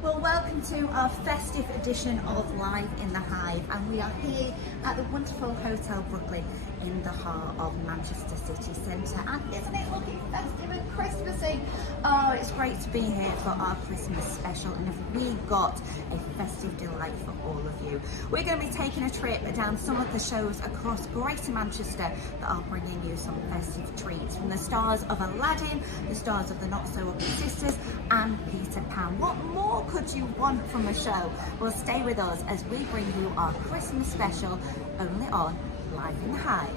Well, welcome to our festive edition of Live in the Hive, and we are here at the wonderful Hotel Brooklyn in the heart of Manchester City Centre. And isn't it looking festive and Christmassy? Oh, it's great to be here for our Christmas special, and have we got a festive delight for all of you. We're going to be taking a trip down some of the shows across Greater Manchester that are bringing you some festive treats, from the stars of Aladdin, the stars of the Not So Ugly Sisters, and Peter Pan. What more could you want from a show? Well, stay with us as we bring you our Christmas special, only on Live in the Hive.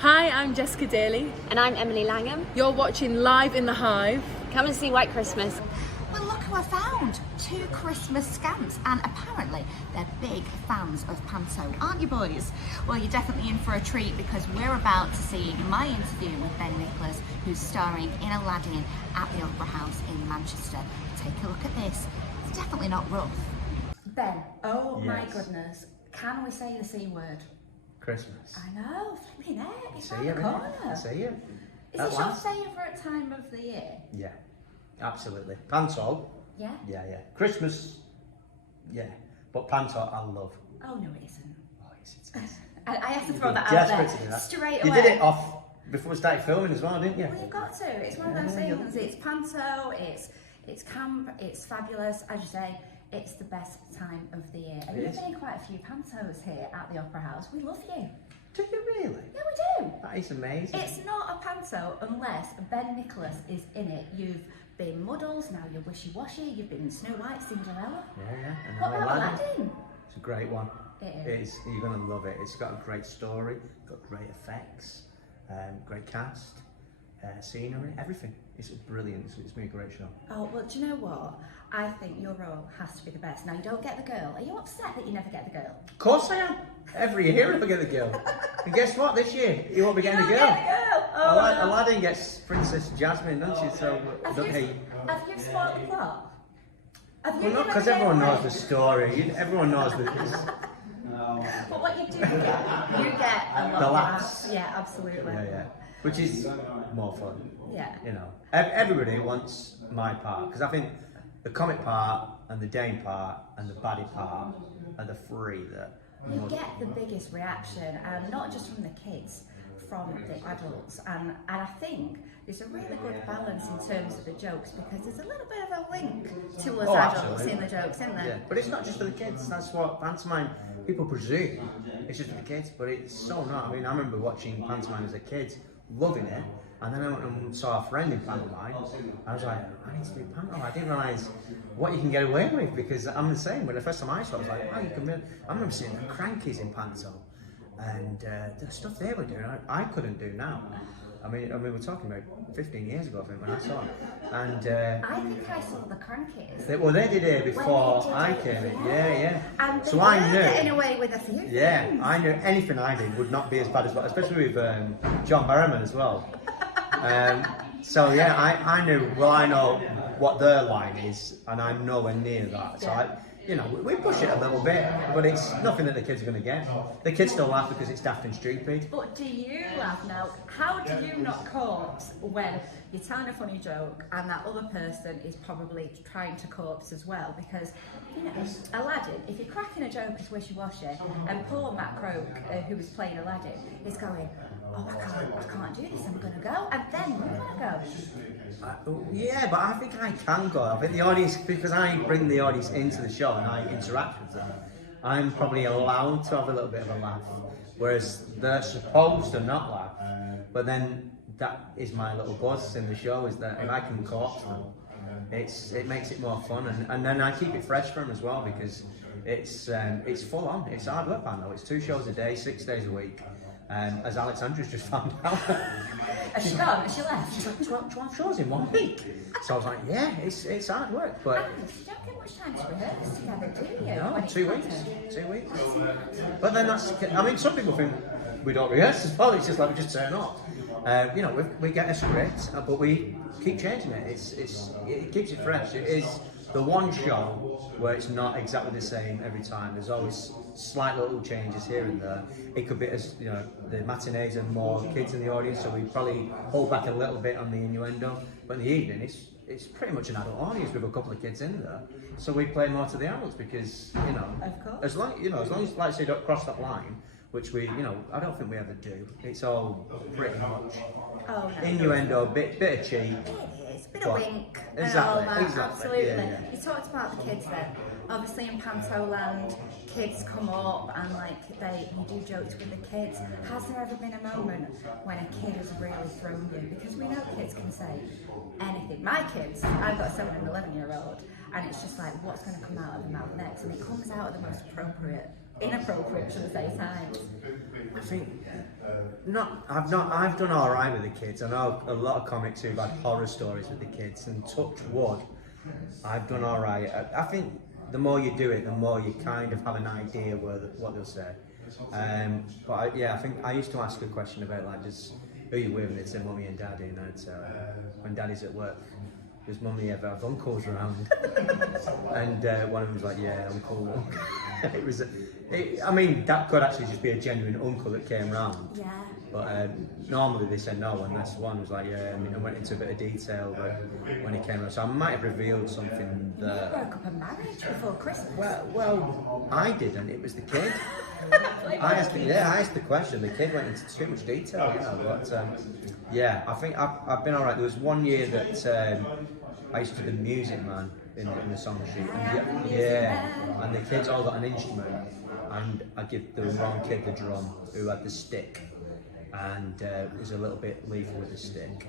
Hi, I'm Jessica Daly. And I'm Emily Langham. You're watching Live in the Hive. Come and see White Christmas. Well, look who I found. 2 Christmas scamps, and apparently they're big fans of Panto, aren't you boys? Well, you're definitely in for a treat, because we're about to see my interview with Ben Nicholas, who's starring in Aladdin at the Opera House in Manchester. Take a look at this. It's definitely not rough. Ben, oh my goodness, can we say the C word? Christmas. I know, flipping heck, it's See around you, the corner. See you. Is it your favourite time of the year? Yeah, absolutely. Panto. Yeah? Yeah. Christmas. Yeah, but Panto I love. Oh no, it isn't. Oh yes, it is. I have to throw that out Desperate there to do that. straight You away. did it off before we started filming as well, didn't you? Well, you've got to. It's one of those things. It's Panto. It's camp. It's fabulous. As you say, it's the best time of the year. And you've been in quite a few Pantos here at the Opera House. We love you. Do you really? Yeah, we do. That is amazing. It's not a Panto unless Ben Nicholas is in it. You've been Muddles, now you're Wishy Washy, you've been Snow White, Cinderella. Yeah. And What now about Aladdin. Aladdin? It's a great one. It is. You're going to love it. It's got a great story, got great effects, great cast, scenery, everything. It's brilliant. It's been a great show. Oh, well, do you know what? I think your role has to be the best. Now, you don't get the girl. Are you upset that you never get the girl? Of course I am. Every year I get the girl. And guess what? This year you won't be getting the girl. Get the girl. Oh, no. Aladdin gets Princess Jasmine, doesn't she? So Have you spoiled the plot? Well, not because everyone knows the story. Everyone knows the. But what you do get a lot The of laughs. that. Yeah, absolutely. Yeah. Which is more fun. Yeah. You know, everybody wants my part, because I think the comic part and the Dane part and the baddie part are the 3 that. You get the biggest reaction, and not just from the kids, from the adults, and I think there's a really good balance in terms of the jokes, because there's a little bit of a link to us adults absolutely. in the jokes, isn't there? Yeah, but it's not just for the kids. That's what pantomime people presume. It's just for the kids, but it's so not. I mean, I remember watching pantomime as a kid, loving it, and then I went and saw a friend in pantomime. I was like, I need to do pantomime. I didn't realise what you can get away with, because I'm the same. But the first time I saw it, I was like, wow, you can really. I remember seeing the Crankies in panto, and the stuff they were doing, I couldn't do now. I mean, we're talking about 15 years ago, I think, when I saw it. And I think I saw the Crankies. they did it before I came in. Yeah. And So I knew. getting away with a few Yeah, things. I knew anything I did would not be as bad as well, especially with John Barrowman as well. So yeah, I knew. Well, I know what their line is, and I'm nowhere near that. So we push it a little bit, but it's nothing that the kids are going to get. The kids still laugh because it's daft and stupid. But do you laugh now? How do you not corpse when you're telling a funny joke and that other person is probably trying to corpse as well? Because, Aladdin, if you're cracking a joke as wishy-washy, and poor Matt Croak, who was playing Aladdin, is going, oh, I can't do this, I'm going to go, and then you're going to go. Yeah, but I think I can go. I think the audience, because I bring the audience into the show and I interact with them, I'm probably allowed to have a little bit of a laugh, whereas they're supposed to not laugh. But then that is my little buzz in the show, is that if I can corpse them, it makes it more fun, and then I keep it fresh for them as well, because it's full on. It's hard work, I know. It's 2 shows a day, 6 days a week. As Alexandra's just found out. Has she gone? Has she left? She's like, 12 shows in 1 week. So I was like, yeah, it's hard work, but... And you don't get much time to rehearse together, do you? No, when it's 2 weeks. content? 2 weeks. But then I mean, some people think we don't rehearse as well, it's just like we just turn up. We get a script, but we keep changing it. It keeps it fresh. It is the one show where it's not exactly the same every time. There's always slight little changes here and there. It could be, as the matinees and more kids in the audience, so we probably hold back a little bit on the innuendo. But in the evening, it's pretty much an adult audience with a couple of kids in there. So we play more to the adults because, you know, Of course. as long as like say don't cross that line, which we, you know, I don't think we ever do. It's all pretty much Oh, no. innuendo, bit of cheek. It is, bit of But- wink exactly, and all that, exactly, absolutely. yeah. You talked about the kids then. Obviously in Pantoland, kids come up and like you do jokes with the kids. Has there ever been a moment when a kid has really thrown you? Because we know kids can say anything. My kids, I've got a 7 and 11-year-old, and it's just like, what's going to come out of the mouth next? And it comes out at the most inappropriate, should I say, times. I think I've done all right with the kids. I know a lot of comics who've had horror stories with the kids, and touch wood, I've done all right. I think the more you do it, the more you kind of have an idea what they'll say. But I think I used to ask a question about like, who you with, and they'd say mummy and daddy, and I'd say when daddy's at work, does mummy ever have uncles around? And one of them was like, yeah, uncle. I mean, that could actually just be a genuine uncle that came round. Yeah. But normally they said no, and this one was like, yeah, I mean, I went into a bit of detail when he came around. So I might have revealed something You that... broke up a marriage before Christmas. Well, I didn't, it was the kid. I asked the question, the kid went into too much detail, you know, but yeah, I think I've been alright. There was one year that I used to be the music man in the song sheet. Yeah, and the kids all got an instrument, and I give the wrong kid the drum, who had the stick, and was a little bit lethal with the stick.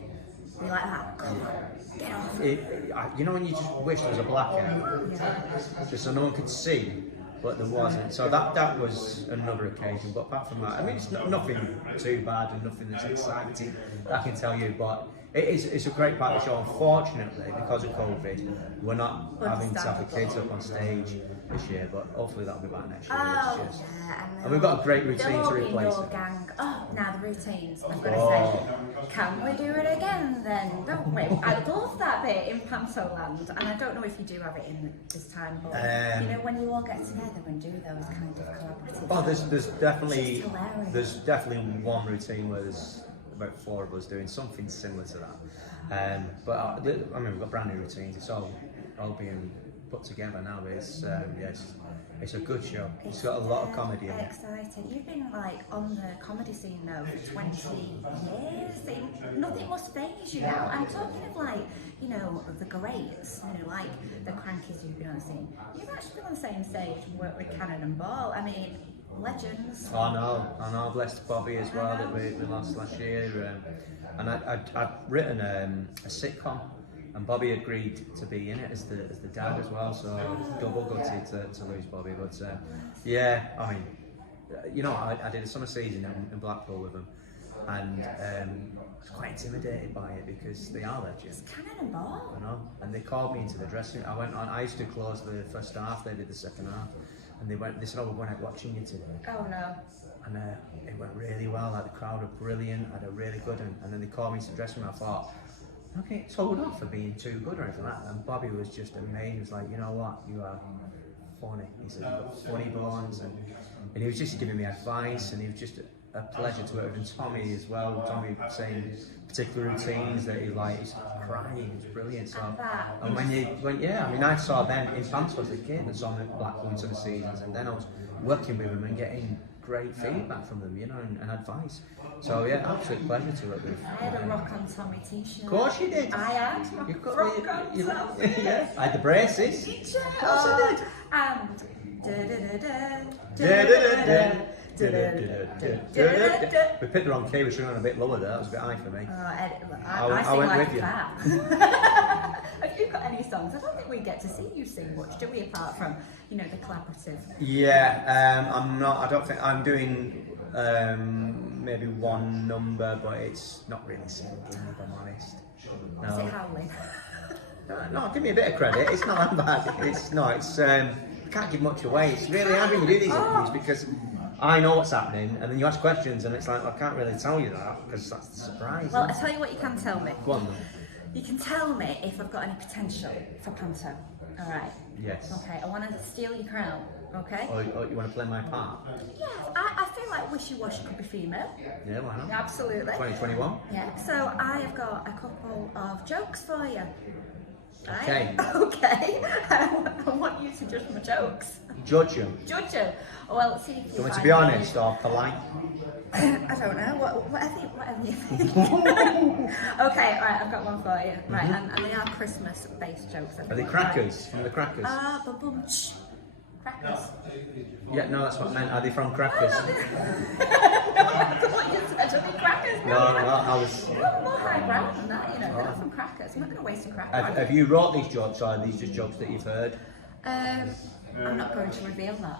You like that? Come on, get off. You know when you just wish there was a blackout, just so no one could see, but there wasn't. So that was another occasion. But apart from that, I mean, it's nothing too bad and nothing that's exciting, I can tell you. But it's a great part of the show. Unfortunately, because of COVID, we're not having to have the kids up on stage this year, but hopefully that'll be back next year. Oh, It's just- yeah, and we've got a great routine they'll to all be in replace your it. gang. Oh, now the routines. I'm going to say, can we do it again then? Don't we? I love that bit in Pantoland, and I don't know if you do have it in this time, but you know, when you all get together and do those kind of collaborative. Oh, there's definitely It's hilarious. there's definitely one routine where there's about 4 of us doing something similar to that. But I mean, we've got brand new routines. It's all being put together now. It's a good show. It's got a lot of comedy in it. Exciting. You've been like on the comedy scene now for 20 years. Nothing must phase you now. I'm talking of like, you know, the greats, you know, like the crankies you've been on the scene. You've actually been on the same stage and worked with Cannon and Ball. I mean, legends. I know. Blessed Bobby as well that we lost last year. And I'd written a sitcom, and Bobby agreed to be in it as the dad as well. So double gutted to lose Bobby. But yeah, I mean, you know, I did a summer season in Blackpool with them, and I was quite intimidated by it because they are legends. Cannon and Ball. I know, and they called me into the dressing room. I used to close the first half. They did the second half, and they said, "Oh, we went out watching you today." Oh no. And it went really well. Like the crowd were brilliant. I had a really good, and then they called me into the dressing room. I thought, I'm not getting told off for being too good or anything like that. And Bobby was just amazing. He was like, you know what, you are funny. He said, you've got funny bones, and he was just giving me advice, and he was just a pleasure to work with. And Tommy as well. Tommy saying particular routines that he's crying. It's brilliant. So, and I saw them in Panto as a kid, and saw them at Blackpool in some seasons, and then I was working with them and getting great feedback from them, you know, and advice. So yeah, absolute pleasure to work with. I had a Rock on Tommy t-shirt. Of course you did. I had Rock on Tommy. Yeah, I had the braces. T-shirt. Of course I did. And We picked the wrong key, we should have gone a bit lower there, that was a bit high for me. I I went sing like with you. that. Have you got any songs? I don't think we get to see you sing much, do we, apart from, you know, the collaborative? Yeah, I don't think, I'm doing maybe one number, but it's not really singing, if I'm honest. No. Is it howling? No, give me a bit of credit, it's not that bad. I can't give much away. It's really hard when you do these interviews because I know what's happening, and then you ask questions, and it's like, I can't really tell you that because that's the surprise. Well, I tell you what you can tell me. Go on then. You can tell me if I've got any potential for Panto. All right. Yes. Okay, I want to steal your crown. Okay. Or you want to play my part? Yeah, I feel like Wishy Washy could be female. Yeah, why not? Absolutely. 2021? Yeah. So I have got a couple of jokes for you. Okay. Okay. I want you to judge my jokes. Judge them. Judge them. Well, see if you Do you want to find be honest or polite? I don't know. Whatever you think. Okay, right, I've got one for you. Right, and they are Christmas-based jokes. Are they crackers? From the crackers? Ba-bum-ch. Crackers. Yeah, no, that's what I meant. Are they from crackers? No, what you said, are they crackers? No, I was... You're more highbrow than that, you know. They're not from crackers. I'm not going to waste a cracker. Have you wrote these jokes, or are these just jokes that you've heard? I'm not going to reveal that.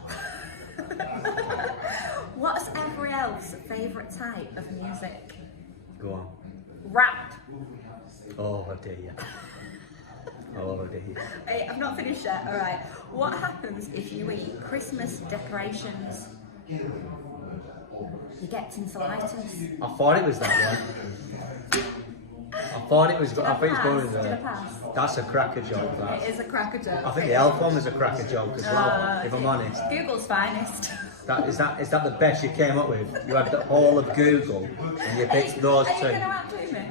What's every else's favourite type of music? Go on. Rap. Oh, I dare you. Oh, I dare you. Hey, I've not finished yet. All right. What happens if you eat Christmas decorations? You get tinselitis. I thought it was that one. I thought it was. I think it's going Did I there. pass? That's a cracker joke. That. It is a cracker joke. I think the elf one was a cracker joke as well. If I'm honest. Google's finest. Is that the best you came up with? You had the whole of Google and you picked those Are you two going to outdo me?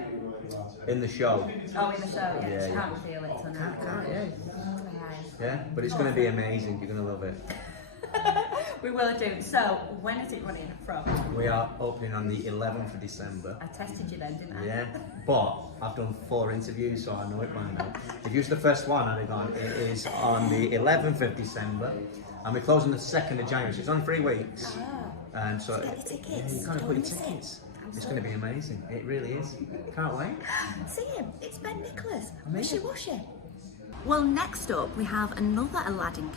in the show. Oh, in the show, yeah. Yeah, You yeah. can't feel it, so no. Yeah. Right. Yeah, but it's going to be amazing. You're going to love it. We will do. So, when is it running from? We are opening on the 11th of December. I tested you then, didn't I? Yeah, but I've done 4 interviews, so I know it by now. If you was the first one, I'd have gone. It is on the 11th of December, and we're closing the 2nd of January. So it's on 3 weeks. And so Get your tickets. Yeah, you gotta put your tickets. It's going to be amazing. It really is. Can't wait. See him. It's Ben Nicholas. Amazing. Wishy-washy. Well, next up we have another Aladdin